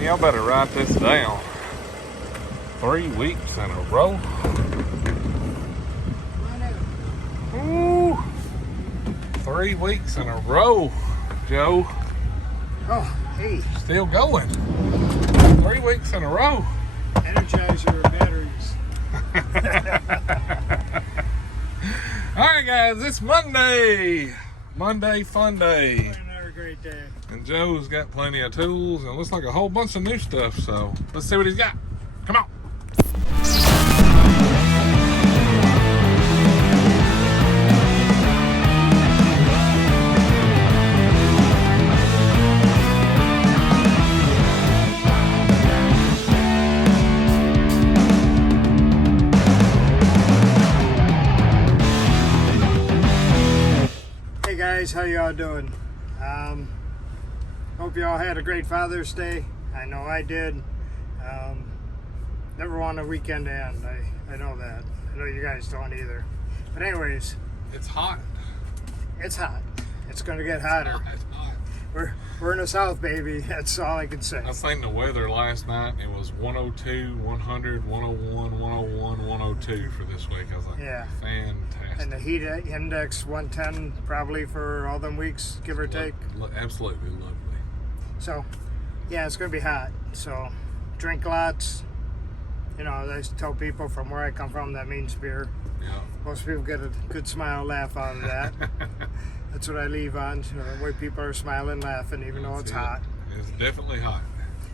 Man, y'all better write this down. 3 weeks in a row. Ooh. 3 weeks in a row, Joe. Oh, hey. Still going. 3 weeks in a row. Energizer batteries. Alright guys, it's Monday. Monday fun day. Another great day. And Joe's got plenty of tools and it looks like a whole bunch of new stuff, so let's see what he's got. Come on. Hey guys, how y'all doing? Hope y'all had a great Father's Day. I know I did. Never want a weekend to end. I know that. I know you guys don't either. But anyways, It's hot. it's hot. It's gonna get hotter. It's hot. We're in the South, baby. That's all I can say. I seen the weather last night. It was 102, 100, 101, 101, 102 for this week. I was like, Yeah. fantastic. And the heat index 110 probably for all them weeks, give or take. Absolutely lovely. So, yeah, it's going to be hot. So, drink lots. You know, I tell people from where I come from, that means beer. Yeah. Most people get a good smile, laugh out of that. That's what I leave on. So the way people are smiling, laughing, even though it's hot. It's definitely hot.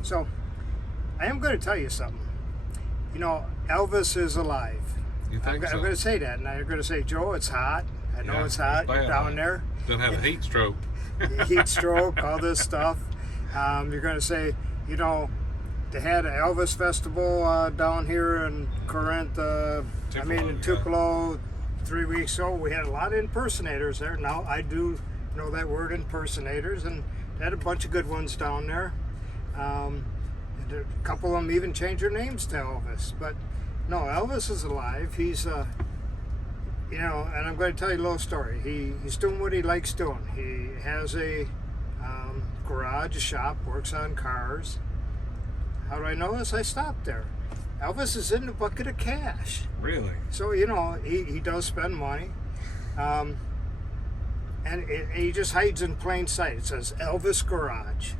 So, I am going to tell you something. You know, Elvis is alive. You think so? I'm going to say that, and I'm going to say, Joe, it's hot. I know it's Yeah, hot. it's You're bad. down there. Done had a heat stroke. Heat stroke, all this stuff. You're going to say, you know, they had an Elvis festival down here in Corinth. In Tupelo 3 weeks ago. We had a lot of impersonators there. Now, I do know that word, impersonators, and they had a bunch of good ones down there. And a couple of them even changed their names to Elvis. But no, Elvis is alive. He's, you know, and I'm going to tell you a little story. He's doing what he likes doing. He has a garage, a shop, works on cars. How do I know this? I stopped there. Elvis is in a bucket of cash. Really? So, you know, he does spend money. And he just hides in plain sight. It says Elvis Garage.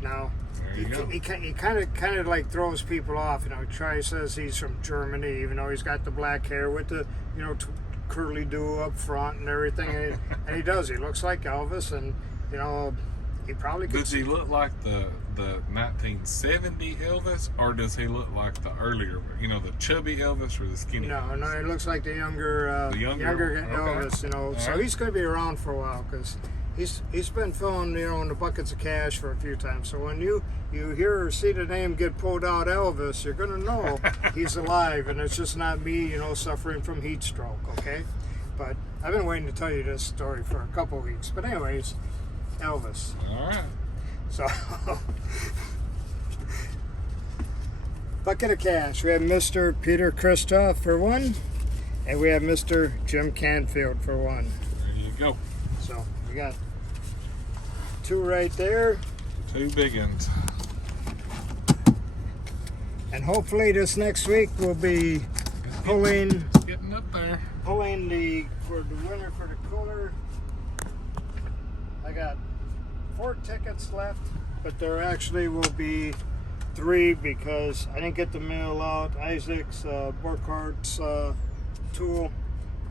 Now, he kind of like throws people off. You know, he says he's from Germany, even though he's got the black hair with the, you know, curly do up front and everything. And he does. He looks like Elvis, and, you know, he probably could. Does he look like the 1970 Elvis, or does he look like the earlier, you know, the chubby Elvis or the skinny Elvis? No, he looks like the younger Elvis, you know. So he's going to be around for a while because he's been filling, you know, in the buckets of cash for a few times. So when you hear or see the name get pulled out, Elvis, you're going to know he's alive, and it's just not me, you know, suffering from heat stroke, okay? But I've been waiting to tell you this story for a couple of weeks. But anyways, Elvis. All right. So, bucket of cash. We have Mr. Peter Christoph for one, and we have Mr. Jim Canfield for one. There you go. So, we got two right there. Two big ones. And hopefully this next week we'll be pulling Getting up there. for the winner for the cooler. I got 4 tickets left, but there actually will be 3 because I didn't get the mail out. Isaac's, Burkhardt's tool,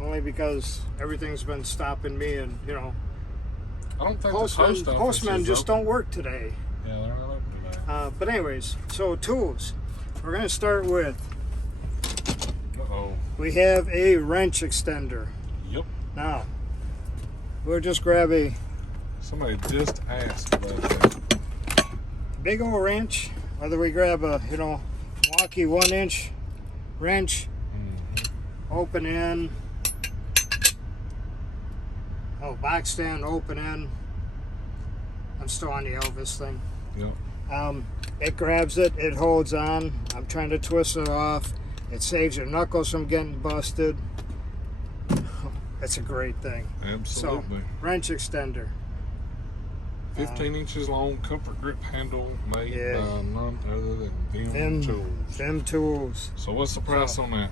only because everything's been stopping me, and you know, I don't think postmen just don't work today. Yeah, they're not open today. But anyways, so tools. We're gonna start with. Uh-oh. We have a wrench extender. Yep. Now, we'll just grab a Somebody just asked about that. big old wrench, whether we grab a, you know, Milwaukee 1-inch wrench, open end, box stand, open end. I'm still on the Elvis thing. Yep. It grabs it, it holds on. I'm trying to twist it off. It saves your knuckles from getting busted. It's a great thing. Absolutely. So, wrench extender. 15 inches long, comfort grip handle made Yeah. by none other than VIM Tools. VIM Tools. So what's the price on that?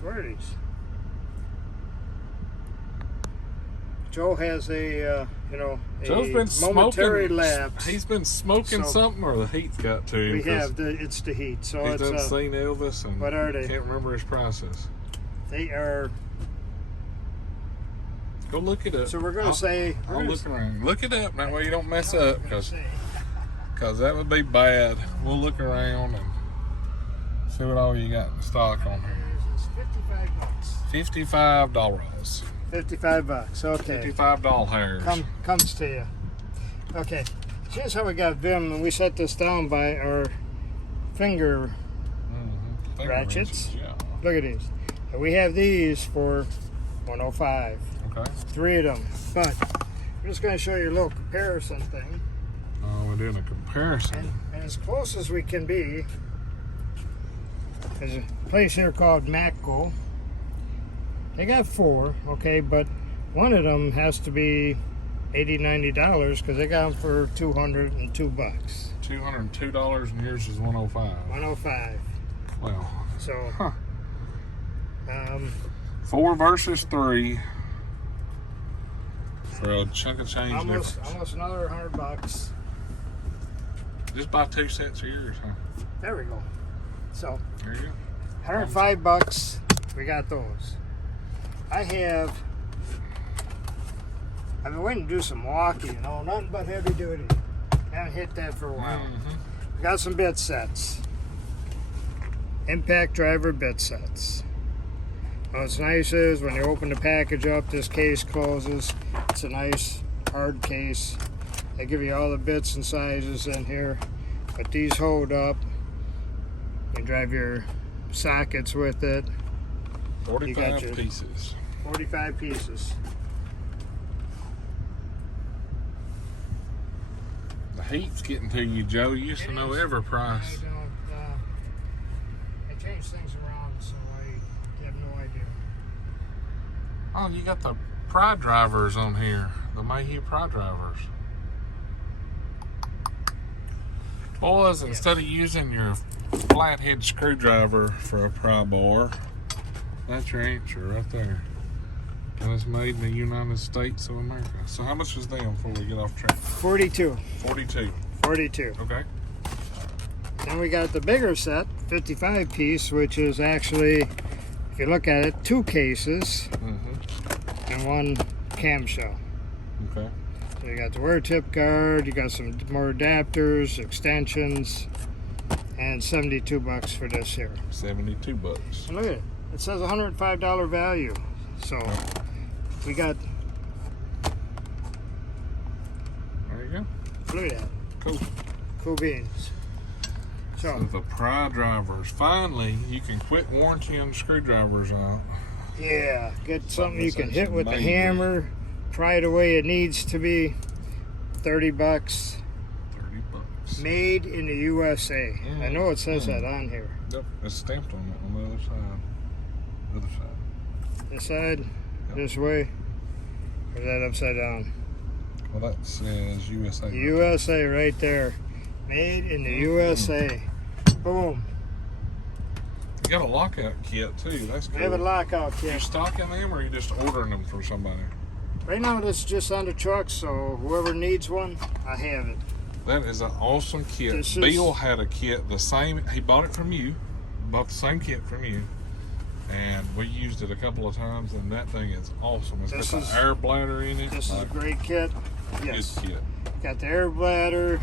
Sweaties. Joe has a, Joe's been momentary smoking. lapse. He's been smoking something, or the heat's got to him. We have it's the heat. So He's it's done seen Elvis, and what are they? Can't remember his prices. They are. Go look it up. So we're going to say. I'll look around. Look it up. That way you don't mess up, because that would be bad. We'll look around and see what all you got in stock on here. It's $55. $55. $55. Okay. $55 hairs. Comes to you. Okay. Here's how we got VIM, and we set this down by our finger Finger ratchets. wrenches, yeah. Look at these. And we have these for $105. Okay. 3 of them. But I'm just going to show you a little comparison thing. Oh, we're doing a comparison. And as close as we can be, there's a place here called Macco. They got 4, okay, but one of them has to be $80, $90 because they got them for $202. $202 and yours is $105. $105. Wow. So, 4 versus 3 for a chunk of change difference. Almost another $100. Just buy 2 sets of yours, huh? There we go. So, There you go. $105. We got those. I've been waiting to do some Milwaukee, nothing but heavy duty. Haven't hit that for a while. Got some bit sets. Impact driver bit sets. What's nice is when you open the package up, this case closes. It's a nice hard case. They give you all the bits and sizes in here, but these hold up. You can drive your sockets with it. 45 pieces. 45 pieces. The heat's getting to you, Joe. You used to know every price. I don't. I changed things around, so I have no idea. Oh, you got the pry drivers on here. The Mayhew pry drivers. Boys, instead of using your flathead screwdriver for a pry bar, that's your answer right there. And it's made in the United States of America. So how much was them before we get off track? 42. 42. 42. Okay. Then we got the bigger set, 55 piece, which is actually, if you look at it, 2 cases and 1 camshell. Okay. So you got the wear tip guard, you got some more adapters, extensions, and $72 for this here. $72. And look at it. It says $105 value. So we got. There you go. Look at that. Cool. Cool beans. So the pry drivers. Finally, you can quit warrantying screwdrivers out. Yeah, get something you can hit with the amazing. hammer, pry it the way it needs to be. $30. $30. Made in the USA. I know it says that on here. Yep, it's stamped on it on the other side. Other side. This side, this way, or is that upside down? Well, that says USA. USA right there. Made in the USA. Boom. You got a lockout kit too. That's cool. We have a lockout You kit. stocking them, or are you just ordering them from somebody? Right now, this is just on the truck, so whoever needs one, I have it. That is an awesome kit. This Bill is- had a kit, the same. He bought it from you. Bought the same kit from you. And we used it a couple of times, and that thing is awesome. It's This got is- the air bladder in it. This is a great kit. Yes. Good kit. Got the air bladder,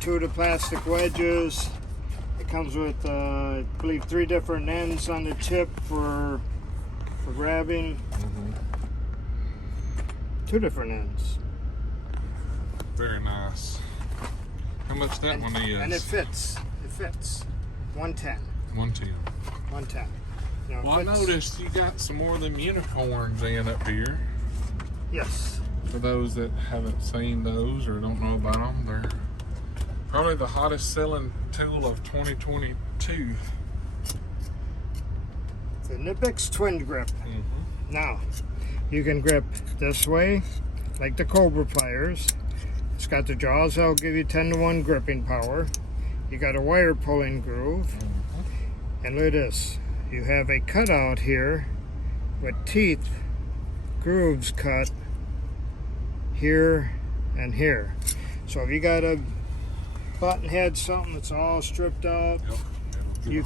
2 of the plastic wedges. It comes with, I believe, 3 different ends on the tip for grabbing. 2 different ends. Very nice. How much that one is? And it fits. It fits. 110. 110. 110. You know, it Well, I fits. noticed you got some more of them unicorns in up here. Yes. For those that haven't seen those or don't know about them, they're probably the hottest selling tool of 2022. The Knipex twin grip. Now, you can grip this way like the Cobra pliers. It's got the jaws that'll give you 10-to-1 gripping power. You got a wire pulling groove. And look at this. You have a cutout here with teeth, grooves cut here and here. So if you got a button head, something that's all stripped out, you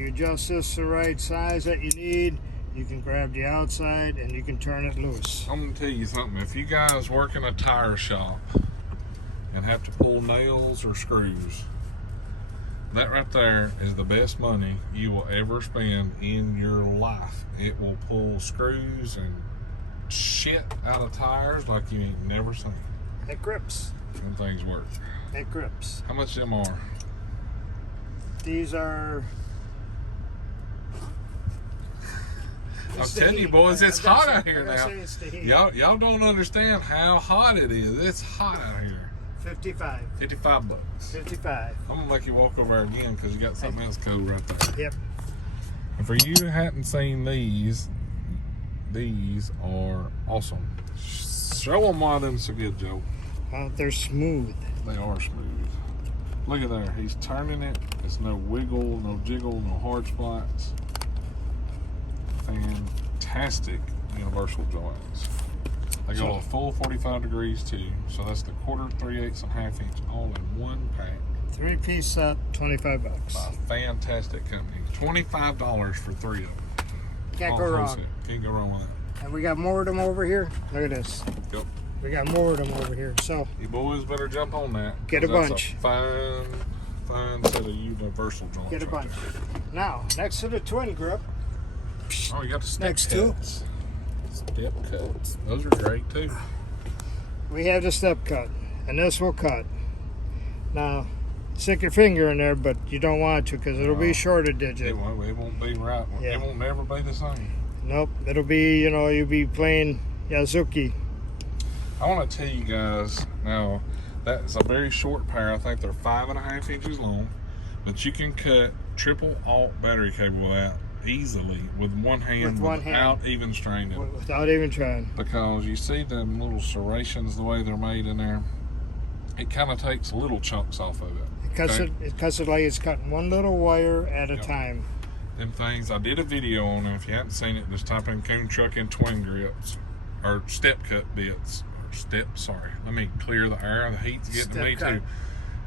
adjust this the right size that you need. You can grab the outside and you can turn it loose. I'm gonna tell you something. If you guys work in a tire shop and have to pull nails or screws, that right there is the best money you will ever spend in your life. It will pull screws and shit out of tires like you ain't never seen. It grips. Them things work. It grips. How much them are? These are... I'm telling you, boys, it's hot out here now. Y'all don't understand how hot it is. It's hot out here. 55. 55 bucks. 55. I'm gonna make you walk over there again because you got something else cool right there. Yep. And for you who hadn't seen these are awesome. Show them why them so good, Joe. They're smooth. They are smooth. Look at there. He's turning it. It's no wiggle, no jiggle, no hard spots. Fantastic universal joints. They go a full 45 degrees too. So that's the 1/4, 3/8, and 1/2 inch all in one pack. 3-piece set, 25 bucks. By a fantastic company. $25 for 3 of them. Can't go wrong. Can't go wrong with that. And we got more of them over here. Look at this. Yep. We got more of them over here. So you boys better jump on that. Get a bunch. A fine set of universal joints. Get a bunch. There. Now, next to the twin grip. Oh, you got the step next cuts. Step cuts. Those are great too. We have the step cut, and this will cut. Now, stick your finger in there, but you don't want to because it'll be short a digit. It won't be right. Yeah. It won't never be the same. Nope. It'll be, you'll be playing Yazuki. I want to tell you guys now, that's a very short pair. I think they're 5.5 inches long, but you can cut triple alt battery cable with that easily with one hand without even straining it. Without even trying. Because you see them little serrations, the way they're made in there, it kind of takes little chunks off of it. It cuts it like it's cutting one little wire at a time. Them things, I did a video on them. If you haven't seen it, just type in Koon Trucking twin grips or step cut bits. Sorry, let me clear the air. The heat's getting to me too.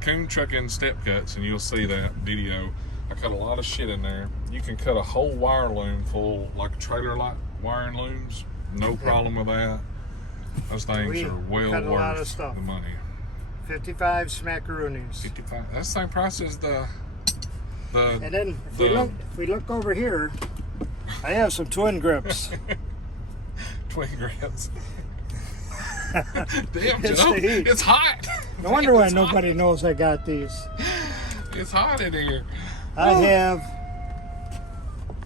Koon Trucking step cuts, and you'll see that video. I cut a lot of shit in there. You can cut a whole wire loom full, like a trailer like wiring looms. No problem with that. Those things are well worth the money. 55 smackaroonies. 55. That's the same price as the. And then if we look over here, I have some twin grips. Twin grips. Damn, Joe, it's hot. No wonder why nobody knows I got these. It's hot in here. I have.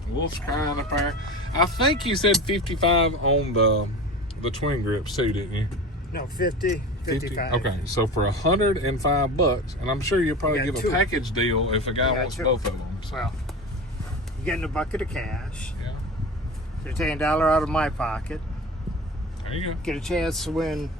Wolf's crying up there. I think you said 55 on the twin grips too, didn't you? No, 50, 55. Okay, so for $105, and I'm sure you'll probably give a package deal if a guy wants both of them. So. Well, you're getting a bucket of cash. Yeah. You're taking $1 out of my pocket. There you go. Get a chance to win.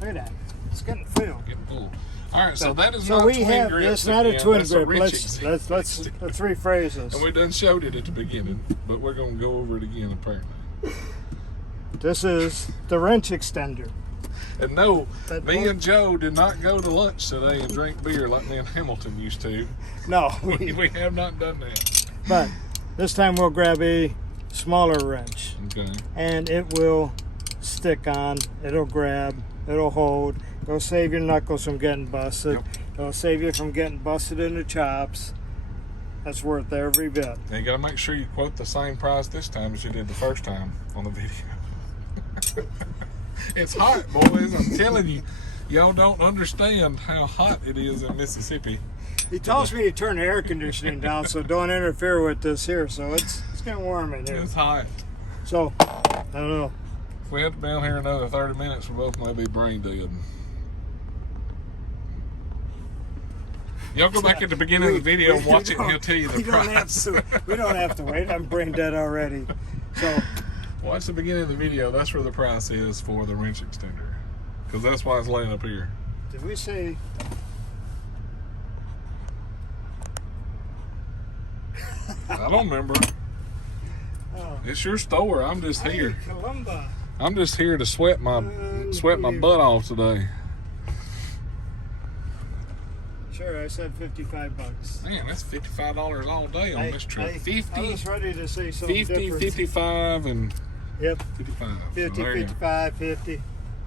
Look at that. It's getting filled. Getting full. All right, so that is so not we twin have. grips. It's not a twin grip. Let's rephrase this. And we done showed it at the beginning, but we're gonna go over it again apparently. This is the wrench extender. And no, me and Joe did not go to lunch today and drink beer like me and Hamilton used to. No, we have not done that. But this time we'll grab a smaller wrench. Okay. And it will stick on. It'll grab. It'll hold. It'll save your knuckles from getting busted. Yep. It'll save you from getting busted in the chops. That's worth every bit. And you gotta make sure you quote the same price this time as you did the first time on the video. It's hot, boys. I'm telling you, y'all don't understand how hot it is in Mississippi. He tells me to turn the air conditioning down, so don't interfere with this here. So it's getting warm in here. It's hot. So I don't know. If we had to be out here another 30 minutes, we both might be brain dead. Y'all go back at the beginning of the video and watch it, and he'll tell you the price. We don't have to wait. I'm brain dead already. So watch the beginning of the video. That's where the price is for the wrench extender. because that's why it's laying up here. Did we say? I don't remember. Oh. It's your store. I'm just here. Hey, Columba. I'm just here to sweat my butt off today. Sure, I said $55. Man, that's $55 all day on this trip. 50, I was ready to say something 50, different. 55, and Yep. 55. 50, So there you go. 55, 50,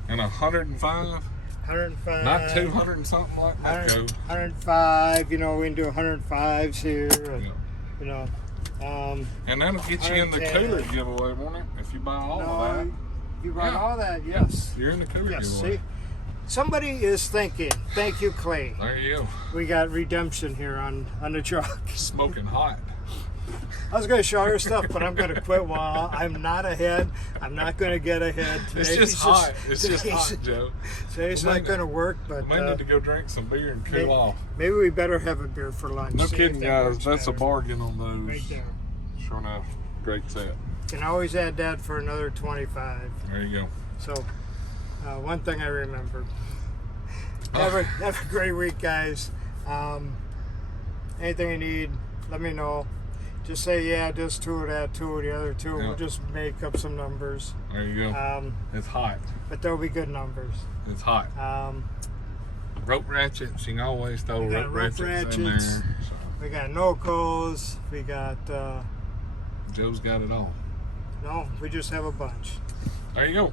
And 105, 105. not 200 and something like that. 100, 105. You know, we can do 105s here. And, Yeah. You know. And that'll get you in the 110. cooler giveaway, won't it? If you buy all of that. You brought Yeah. all that, yes. You're in the cooler Yes, giveaway. see? Somebody is thinking. Thank you, Clay. There you go. We got redemption here on the truck. Smoking hot. I was going to show her stuff, but I'm going to quit while I'm not ahead. I'm not going to get ahead. It's just hot. It's just hot, Joe. Today's not going to work, but We need to go drink some beer and cool off. maybe we better have a beer for lunch. No See kidding, if that guys. works That's a better. bargain on those. Right there. Sure enough, great set. Can always add that for another 25. There you go. So, one thing I remember. Have a great week, guys. Anything you need, let me know. Just say, yeah, this two, that two, the other two. Yeah. We'll just make up some numbers. There you go. It's hot. But there'll be good numbers. It's hot. Rope ratchets. You can always throw We got rope rope ratchets in there. ratchets. So, We got no-cos. We got, Joe's got it all. no, we just have a bunch. There you go.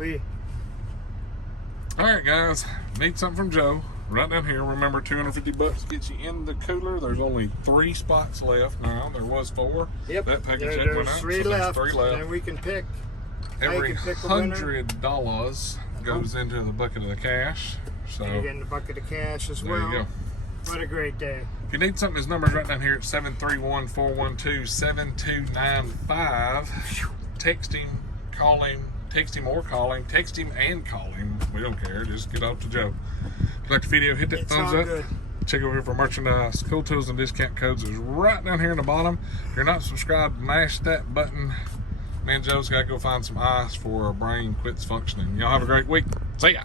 All right, guys. Need something from Joe. Right down here. Remember, $250 gets you in the cooler. There's only 3 spots left now. There was 4. Yep. That package There's went out. 3 so left. There's 3 left. And we can pick. Every you can pick a winner. $100 goes into the bucket of the cash. So And you get in the bucket of cash as there well. you go. What a great day. If you need something, his number's right down here at 731-412-7295. Text him, call him, text him or call him, text him and call him. We don't care. Just get off to Joe. If you like the video, hit that It's thumbs all up. good. Check over here for merchandise. Cool tools and discount codes is right down here in the bottom. If you're not subscribed, mash that button. Me and Joe's got to go find some ice for our brain quits functioning. Y'all have a great week. See ya.